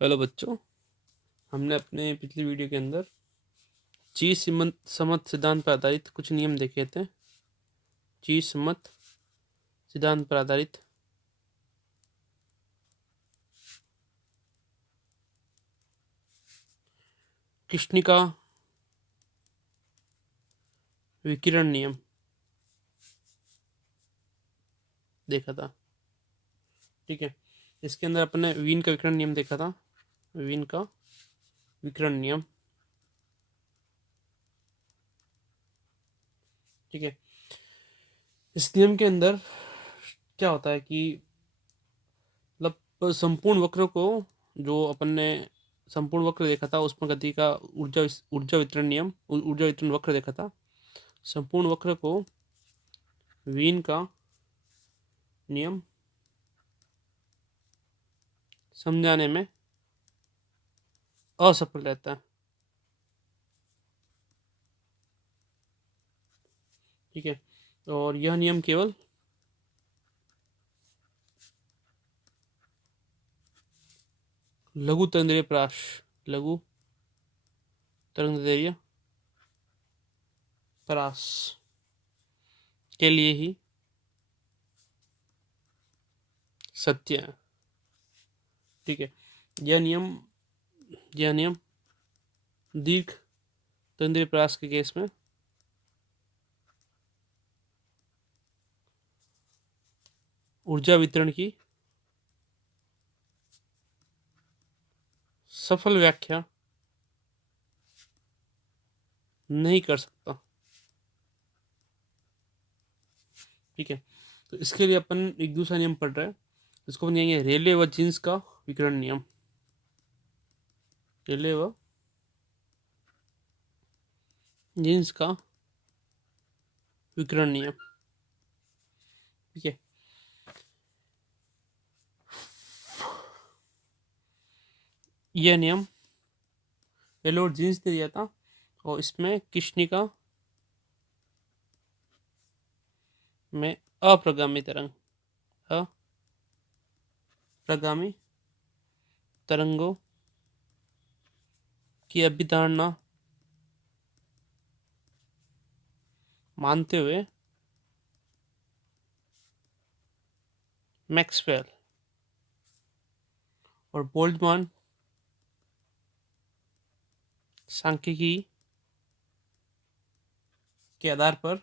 Hello बच्चों, हमने अपने पिछली वीडियो के अंदर ची समत सिद्धांत पर आधारित कुछ नियम देखे थे। ची समत सिद्धांत पर आधारित कृष्णिका विकिरण नियम देखा था। ठीक है, इसके अंदर अपने वीन का विकिरण नियम देखा था। वीन का विकिरण नियम, ठीक है। इस नियम के अंदर क्या होता है कि मतलब संपूर्ण वक्र को, जो अपन ने संपूर्ण वक्र देखा था उसमें गति का ऊर्जा ऊर्जा वितरण नियम, ऊर्जा वितरण वक्र देखा था। संपूर्ण वक्र को वीन का नियम समझाने में असफल रहता है। ठीक है, और यह नियम केवल लघु तरंगदैर्घ्य प्रकाश, लघु तरंगदैर्घ्य प्रकाश के लिए ही सत्य है। ठीक है, यह नियम दीर्घ तरंगदैर्घ्य प्रकाश के केस में ऊर्जा वितरण की सफल व्याख्या नहीं कर सकता। ठीक है, तो इसके लिए अपन एक दूसरा नियम पढ़ रहे हैं, इसको अपन कहेंगे रेले व जीन्स का विकिरण नियम। रेले व जीन्स का विकिरण नियम। ठीक है, यह नियम रेले और जीन्स ने दिया था, और इसमें कृष्णिका में अप्रगामी तरंगों की अभिधारणा मानते हुए मैक्सवेल और बोल्ट्जमान सांख्यिकी के आधार पर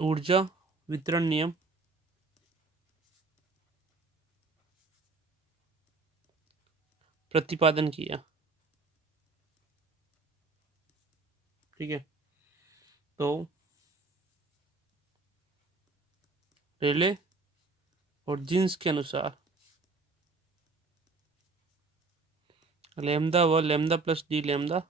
ऊर्जा वितरण नियम प्रतिपादन किया। ठीक है, तो रेले और जीन्स के अनुसार लैम्डा व लैम्डा प्लस डी लैम्डा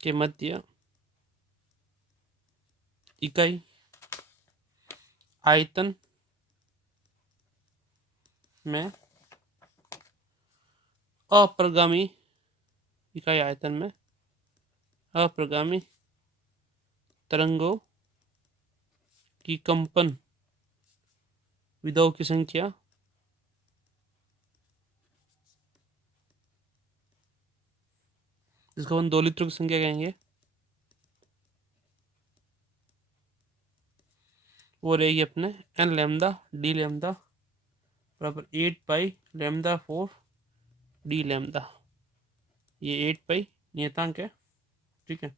के मध्य इकाई आयतन में अप्रगामी इकाई आयतन में अप्रगामी तरंगों की कंपन विधाओं की संख्या जिसको हम दोलित्रों की संख्या कहेंगे, वो रहेगी अपने एन लैम्डा डी लैम्डा बराबर 8 पाई लैम्डा 4 डी लैम्डा। ये 8 पाई नियतांक है। ठीक है,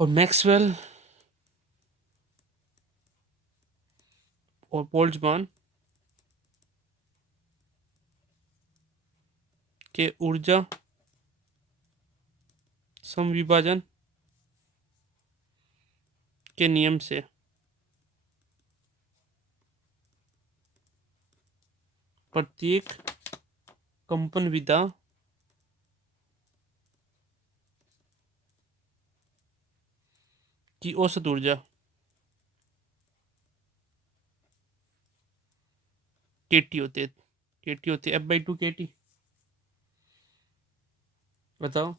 और मैक्सवेल और बोल्ट्जमान के ऊर्जा समविभाजन के नियम से प्रत्येक कंपन विधा की औसत ऊर्जा केटी होती है। केटी होती है F/2 केटी। बताओ,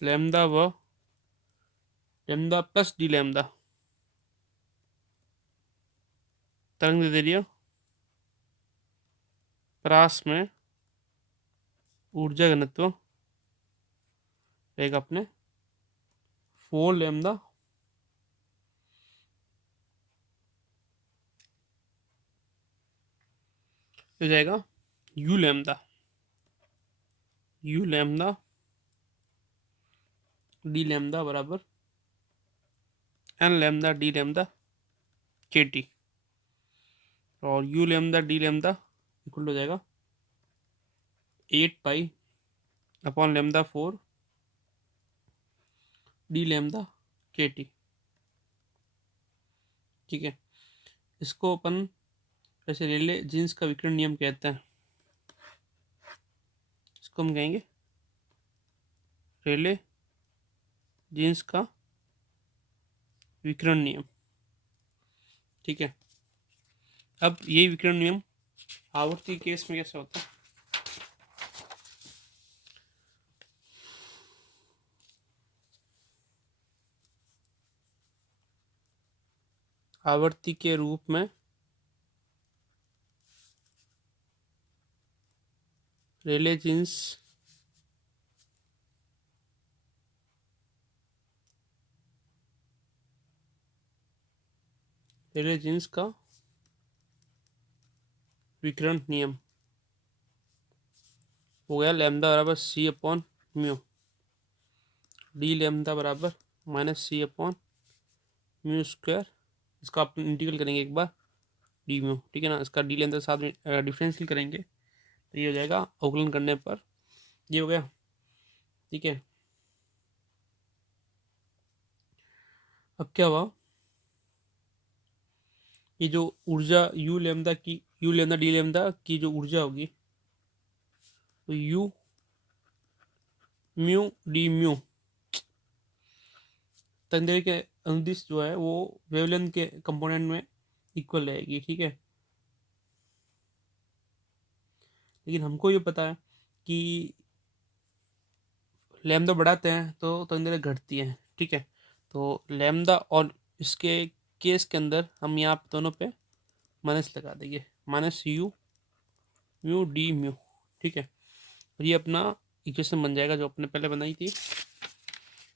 लैम्डा व लैम्डा प्लस डी लैम्डा तरंग दैर्ध्य परास में ऊर्जा घनत्व रहेगा अपने 4 लैम्डा हो जाएगा यू लैम्डा डी लैम्डा बराबर एन लैम्डा डी लैम्डा के टी, और you lambda D lambda equal हो जाएगा 8 pi upon lambda 4 D lambda के टी। ठीक है, इसको अपन जैसे रेले जीन्स का विकिरण नियम कहते हैं, इसको हम कहेंगे रेले जीन्स का विकिरण नियम। ठीक है, अब ये विकिरण नियम आवर्ती केस में कैसे होता है? आवर्ती के रूप में रेले जीन्स का विकिरण नियम हो गया लैम्डा बराबर सी अपॉन म्यू, डी लैम्डा बराबर माइनस सी अपॉन म्यू स्क्वायर, इसका आप इंटीग्रल करेंगे एक बार डी म्यू। ठीक है ना, इसका डी लैम्डा के साथ में डिफरेंशियल करेंगे तो ये हो जाएगा, अवकलन करने पर ये हो गया। ठीक है, अब क्या हुआ, ये जो ऊर्जा यू लैम्डा डी लैम्डा की जो ऊर्जा होगी तो यू म्यू डी म्यू तंदे के अनुदिश जो है वो वेवलेंथ के कंपोनेंट में इक्वल रहेगी। ठीक है, लेकिन हमको ये पता है कि लैम्डा बढ़ाते हैं तो तंदरे घटती है। ठीक है, तो लैम्डा और इसके केस के अंदर हम यहाँ दोनों पे माइनस लगा देंगे, minus u mu d mu. ठीक है, और ये अपना इक्वेशन बन जाएगा जो अपने पहले बनाई थी,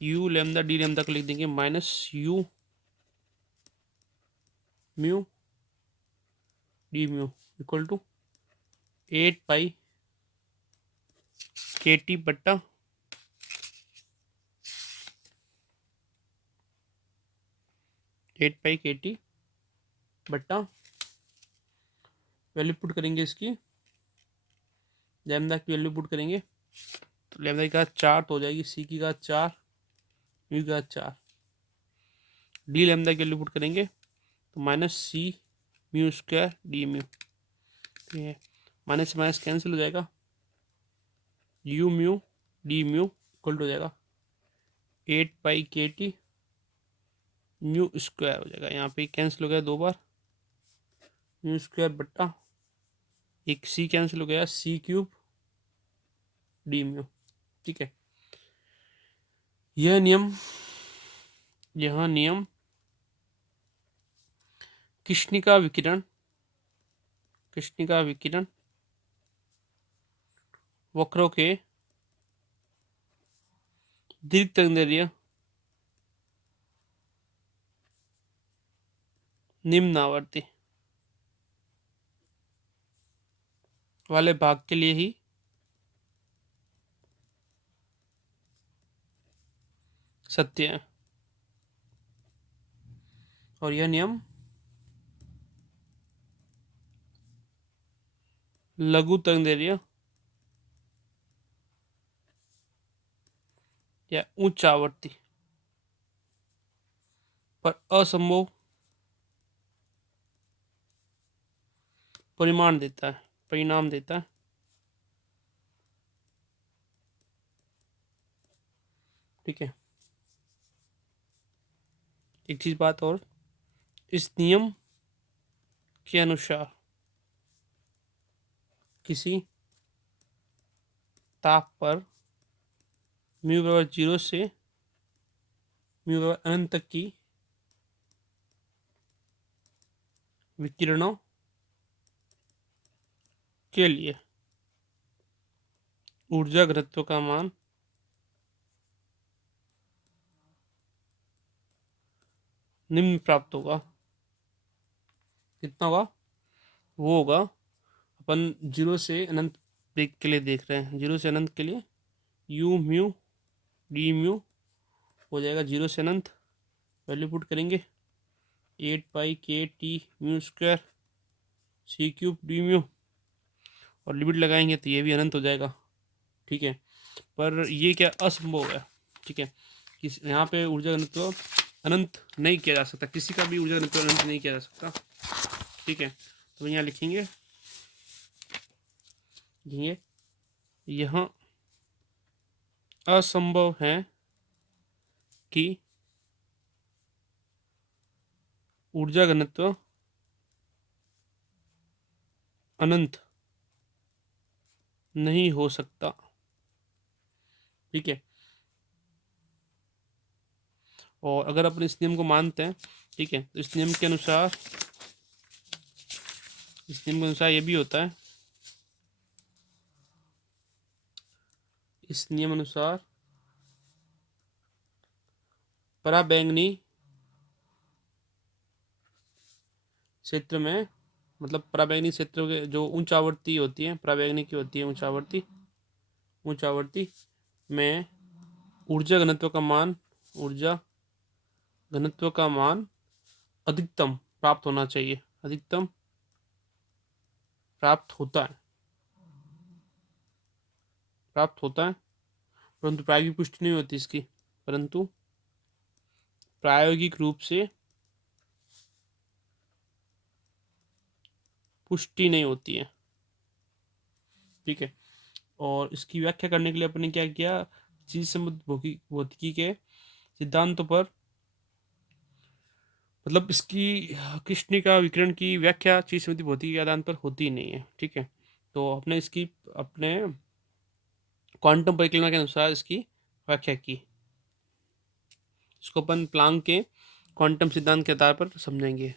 यू लैम्डा डी लैम्डा को लिख देंगे minus u mu d mu equal to 8 pi के टी बट्टा 8 पाई के टी बट्टा वैल्यू पुट करेंगे, इसकी लैम्डा की वैल्यू पुट करेंगे तो लैम्डा की घात 4 तो हो जाएगी, सी की घात 4 म्यू की घात 4, डी लैम्डा की वैल्यू पुट करेंगे तो माइनस सी म्यू स्क्वायर डी म्यू। ठीक है, माइनस से माइनस कैंसिल हो जाएगा, you mu d mu equal हो जाएगा 8 पाई के टी म्यू स्क्वायर हो जाएगा, यहाँ पे कैंसिल हो गया 2 बार म्यू स्क्वायर बट्टा एक सी कैंसिल हो गया सी क्यूब डी म्यू। ठीक है, यह नियम कृष्णिका विकिरण वक्रों के दीर्घ तरंगदैर्ध्य निम्न आवर्ती वाले भाग के लिए ही सत्य है, और यह नियम लघु तरंगदैर्ध्य या उच्च आवर्ती पर असंभव परिणाम देता है। ठीक है, एक चीज बात और, इस नियम के अनुसार किसी ताप पर म्यू बराबर 0 से म्यू बराबर अनंत तक की विकिरणों के लिए ऊर्जा घनत्व का मान निम्न प्राप्त होगा। कितना होगा? वो होगा, अपन 0 से अनंत वेग के लिए देख रहे हैं, 0 से अनंत के लिए यू म्यू डी म्यू हो जाएगा 0 से अनंत, वैल्यू पुट करेंगे 8 पाई के टी म्यू स्क्वायर सी क्यूब डी म्यू, और लिमिट लगाएंगे तो ये भी अनंत हो जाएगा। ठीक है, पर ये क्या असंभव है। ठीक है, किस यहाँ पे ऊर्जा घनत्व अनंत नहीं किया जा सकता, किसी का भी ऊर्जा घनत्व अनंत नहीं किया जा सकता। ठीक है, तो यहाँ लिखेंगे यह असंभव है कि ऊर्जा घनत्व अनंत नहीं हो सकता। ठीक है, और अगर अपन इस नियम को मानते हैं, ठीक है, तो इस नियम के अनुसार ये भी होता है, इस नियम अनुसार पराबैंगनी क्षेत्र में, मतलब पराबैंगनी क्षेत्र के जो उच्च आवृत्ति होती है, पराबैंगनी की होती है उच्च आवृत्ति में ऊर्जा घनत्व का मान अधिकतम प्राप्त होना चाहिए, अधिकतम प्राप्त होता है, परंतु प्रायोगिक पुष्टि नहीं होती इसकी, परंतु प्रायोगिक रूप से पुष्टि नहीं होती है। ठीक है, और इसकी व्याख्या करने के लिए अपने क्या किया, चीज संबंध भौतिकी के सिद्धांतों पर, मतलब इसकी कृष्णिका विकिरण की व्याख्या चीज संबंधी भौतिकी के आधार पर होती नहीं है। ठीक है, तो अपने क्वांटम परिकल्पना के अनुसार इसकी व्याख्या की, इसको अपन प्लांक के क्वांटम सिद्धांत के आधार पर समझेंगे।